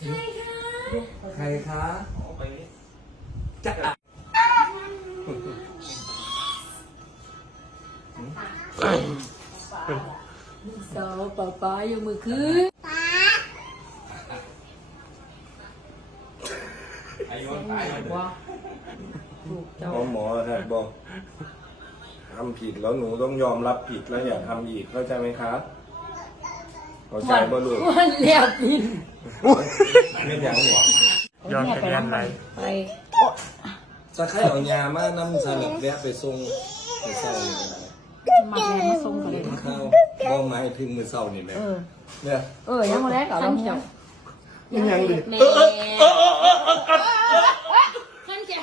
ใครคะเอาไปจะอะสาวป้าป้ายังมือคืนไอ้ย้อนตายเลยว่าถูกเจ้าหมอหมอครับบอกทำผิดแล้วหนูต้องยอมรับผิดแล้วอย่าทำอีกเข้าใจไหมครับเข้าใจบ่ลูกวันเลี้ยวพิน เป็นอย่างนี้ย้อนไปเรียนไรไปจะใครเอายามาน้ำสลับแวะไปส่งไปเศร้านี่ก็ได้มาแล้มาส่งกันเลยข้าวบ่ไม้ถึงมือเศร้านี่แหละเออเนี่ยเออยังมาแล้วกับเราเจ้ามันยังดิแม่ขันเจ้า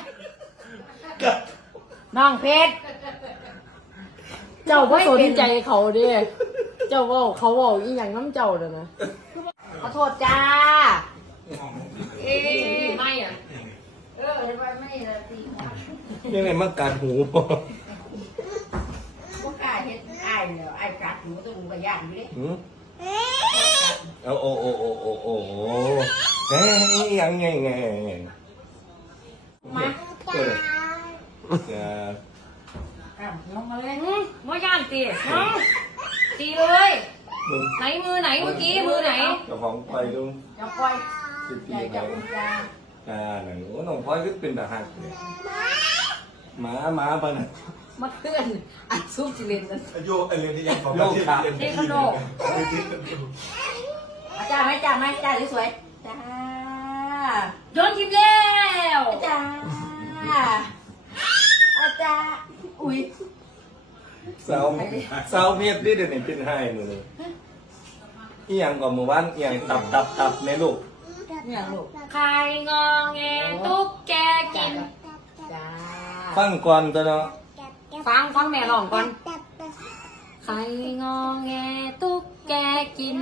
น้องเพชรเจ้าก็สนใจเขาดิเจ้าเว่าเขาเว่าอีหยังน้ำเจ้าเด้อนะ โทษจ้า เอ๊ะไม่อะ เออเห็นว่าไม่ละตีหัวยังไงมากัดหูบ่พวกกล้าเฮ็ดอ้ายเนี่ยอ้ายกัดหนูตัวหนูก็ย่านอยู่เด้หืมเอาโอ้โอ้โอ้โอ้โอ้โอ้เฮ้ยยังไงไงมาเออจะอ้าวลงมาเลยอืมไม่ย่านตีน้องตีเลยมึง ไหนมือไหนเมื่อกี้มือไหนเจ้าของไปลุงอย่าปล่อยสิบใหปีญ่ไปจะอุ้มจาอ่าหนังโอ้น้องพลอยก็เป็นทหารเลยหมาหมาปะนะมาเคลื่อนอัดซุปจิเลนนั่นโยกไอ้เรื่องนี้ยังของโยกขาเทคโนอาจารย์ไหมจ้าไหมจ้าสวยๆจ้าโดนทิมแล้วจ้าอาจารย์อุ้ยสาวสาวเมียดนี่เดี๋ยวนี้เป็นให้มือเลย อีหยังก่อนมือวันอีหยังตับตับตับในลูกเนี่ยลูกใครงอแงตุ๊กแกกิน จ้าฟังก่อนตัวเนาะฟังฟังแม่ร้องก่อนใครงอแงตุ๊กแกกิน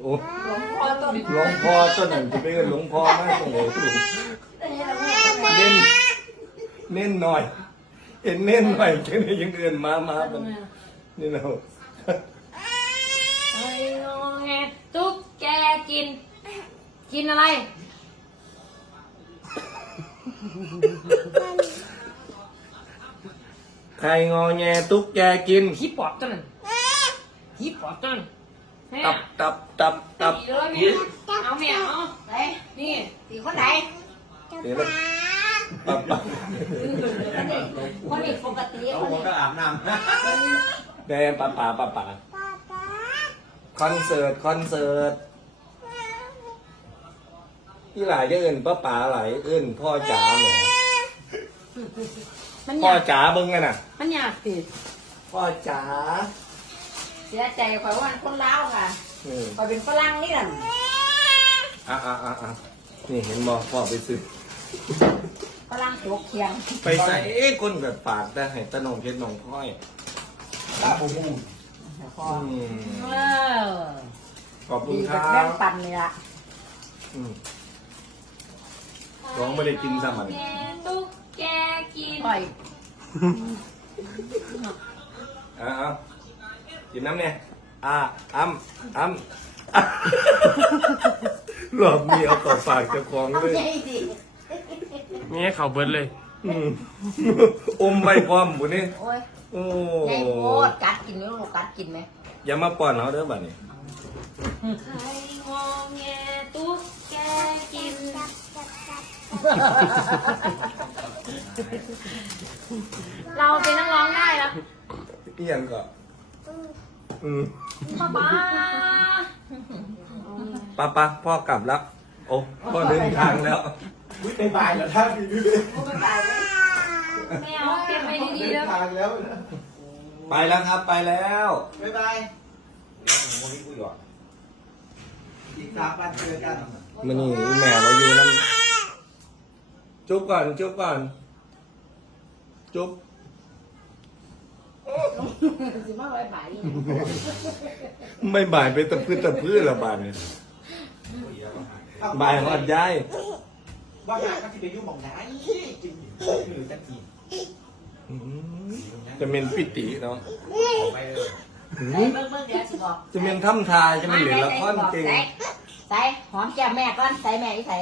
โอ้หลวงพ่อต้นหลวงพ่อตัวนั้นจะเป็นหลวงพ่อมากตรงไหนลูกเน้นเน้นหน่อยเห็นเน้นหน่อยแค่นี้ยังเกินมามามันนี่เราใกแกกิน กินอะไร ใครงอแงตุ๊กแกกินผีปอบตัวนั้นผีปอบตัวนั้นแม่ตับตับตับตับตีเลยแม่เอาแม่เอาไปนี่ตีคนไหนเดี๋ยวนะปับปับคนนี้ปกติเอาคนหัวนี้ก็อาบน้ำแดงป่าป่าป่าป่าคอนเสิร์ตคอนเสิร์ต ที่หลายจะเอื่นป้าป๋าหลายเอื่นพ่อจ๋าเหรอมันอพ่อยากจ๋าเบิ้งไงน่ะ มันอยากติพ่อจ๋าเสียใจข่อยว่าคนลาวค่ะอืมข่อยเป็นฝรั่งนี่แหละอะอะอะอะนี่เห็นบอกพ่อไปซื้อฝรั่งตัวเคียงไปใส่เอ้คนแบบปากแต่ให้ตะนงเพชรนงพ่อยตาปูมูพออืมเออขอบคุดีณคกัรับแบ่บงปันนี่ละอืม ร้องไม่ได้กินซ้ำมันแกตุ๊กแกกินข่อยอะเอากินน้ำเนี่ยอะอ้ำอ้ำหลอบมีเอาต่อปากเจะคลองเอาเลยใจดิมีให้เขาเบิดเลย อืมอมใบพร้อมบุนี่โอ้ยโอ้ใหญ่โคตรกัดกินไหมลูกกัดกินไหมอย่ามาป้อนเขาเด้อบัดนี้ ใครงอแงตุ๊กแกกิน เราเป็นนักร้องได้แล้วอีหยังก็อืมป้าป้าป้าป้าพ่อกลับแล้ว โอ้พ่อเดินทางแล้ววิ่งไปบ่ายแล้วท่านพี่พี่แมวเก็บไปดีๆแล้วทางแล้วนะไปแล้วครับไปแล้วบ๊ายบายวันนี้กูหยอดอีกสามวันเจอกัน มันนี่อีแม่เราอยู่นั่น จุ๊บก่อน จุ๊บก่อน จุ๊บสิมาไว้บ่ายนี่ไม่บ่ายไปตะพื้นตะพื้นละบาดเนี่ยบ่ายหอดย้ายว่าหาก็ที่ไปยุ่งมองไหนจริงหรือจะจีนอืมจะเป็นปิติเนาะไปเลยอืเบิ่มงเบิ่งเดี๋ยวสิบอกจะเป็นถ้ำทายจะเป็นเหลือละครเก่งแซกใส่หอมแก้มแม่ก่อนใส่แม่อีใส่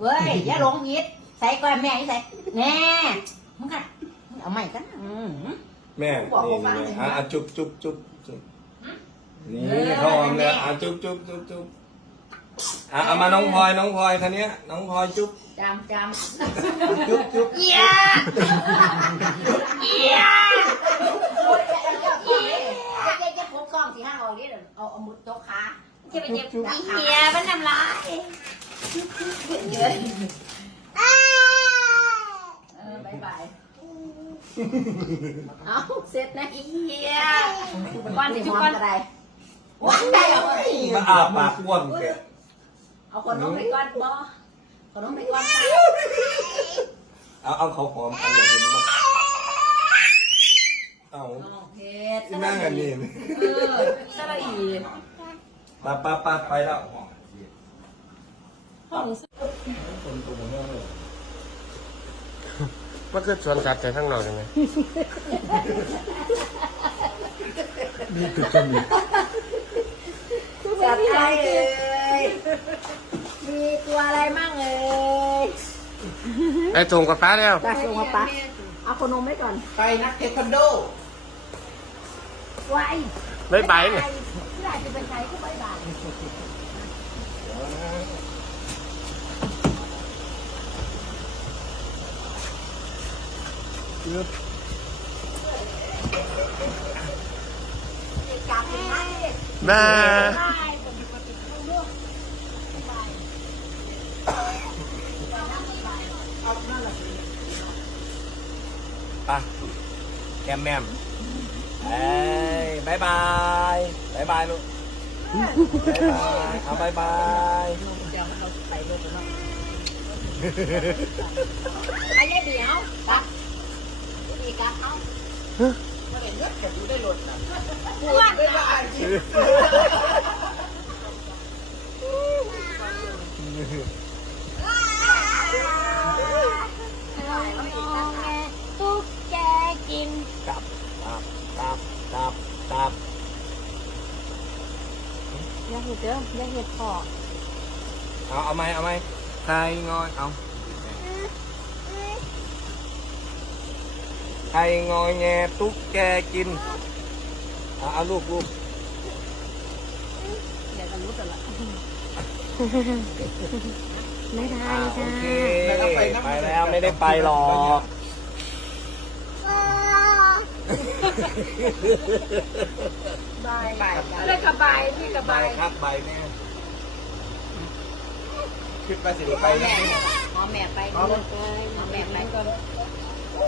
เว้ยอย่าหลงยิด ใส่ก่อนแม่อีใส่แน่มึงกันเอาใหม่กันอืม แม่นี่นี่อะอะจุ๊บจุ๊บจุ๊บจุ๊บนี่เขาหอมแล้วอะจุ๊บจุ๊บจุ๊บจุ๊บอะเอามาน้องพลอยน้องพลอยคันนี้ยน้องพลอยจุ๊บจำจำจุ๊บจุ๊บเยี่ยเยี่ยโอ้ยเยี่ยเยี่ยจะพกกล้องที่ห้างเอาดิเอาเอามุดโต๊ะขาจะไปเจ็บอีเหี้ยมันน้ำลายเยอะเออบายบาย เอาเสร็จนะอีเหี้ยก้อนสิจุกก้อนอะไรว้ายได้เอามาอาปากกว้างแกเอาคนน้องไปก้อนบ่คนน้องไปก้อนค่ะเอาเอาเขาหอมกันอย่างนี้บ้างเอาเฮ็ดที่นั่งอันนี้เออสระอีปะปะปะไปแล้วห้อง คนตัวผมเนี่ยเลย มันคือสวนสัตว์แต่ข้างนอกใช่ไหมนี่คือจมูกจัดไทยเอ้ยมีตัวอะไรมั่งเอ้ยไอ้ตรงกับป้าแล้วจัดลงมาปะเอาคนนมไว้ก่อนไปนักเทควันโด ไว้ไม่ไปเนี่ย ที่ไหนจะเป็นใครก็บายบาย ปึ๊บกลับเลยนะบ้าบายผมปกติเข้าร่วมบายปะแกมแมมเอ้ยบายบายบายบายลูกบายบายเอาบายบายไอ้เนี่ยเดี๋ยวกลับดีกลับเอาไม่เห็นเลื อดแต่ดูได้หล่นนะอ้วนตุ๊กแกกินตับตับตับตับตับอย่าเห็ดเด้ออย่าเห็ดพอเอาเอาไหมเอาไหมใครงอยเอา ใครงอยแงตุ๊กแกกินเอาเอาลูกลูกอย่ากันรู้แต่ละไม่ได้อ่าโอจ้าเคไปแล้วไม่ได้ไปหรอกบายบายเลยกระบายพี่กระไปบายครับไปแม่ขึ้นไปสิไปนะหอมแม่ไปหอมแม่ไปก่อน แ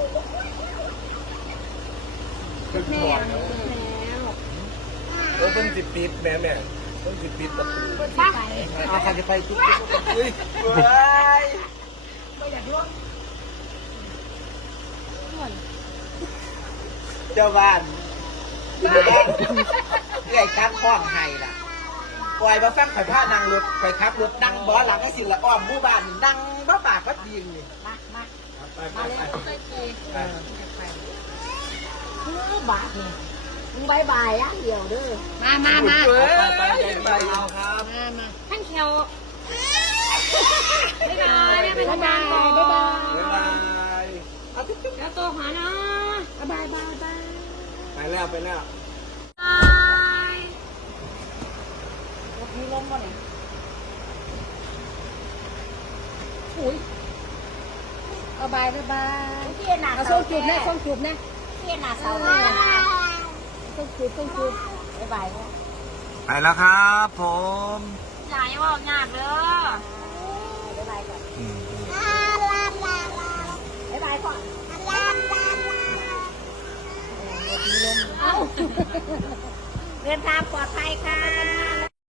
ม่แล้วเออเพิ่งสิปิดแม่แม่เพิ่งสิปิดประตูเอาใครจะไปจุ๊บเฮ้ยเฮ้ยเจ้าบ้านใหญ่ข้างข้องไห้ล่ะปล่อยมาฟังไข่ผ้านางรถไปขับรถนั่งบ้อหลังให้สิละอ้อมหมู่บ้านนั่งบ้าปากก็ดีนี่มามา ไปไปมาเลยไปต้องไปกีไปเฮ้ยบาทนี่มึงบายบายอะเดี๋ยวเด้อมามามาเฮ้ยไปไปไปเราครับมามาท่านเขียวบ๊ายบายบ๊ายบายบ๊ายบายบ๊ายบายแล้วตัวหานะบายบายบายไปแล้วไปแล้วมีลมบ่เนี่ย เอาบายบายบายเที่ยหนาเอาเสาส้มจุบนะส้มจุบนะเที่ยหนาเสาเลยส้มจุบส้มจุบบ๊ายบายไปแล้วครับผมจ่ายว่ายากเด้อบ๊ายบายก่อนบ๊ายบายก่อนเอ้าเดินทางปลอดภัยค่ะ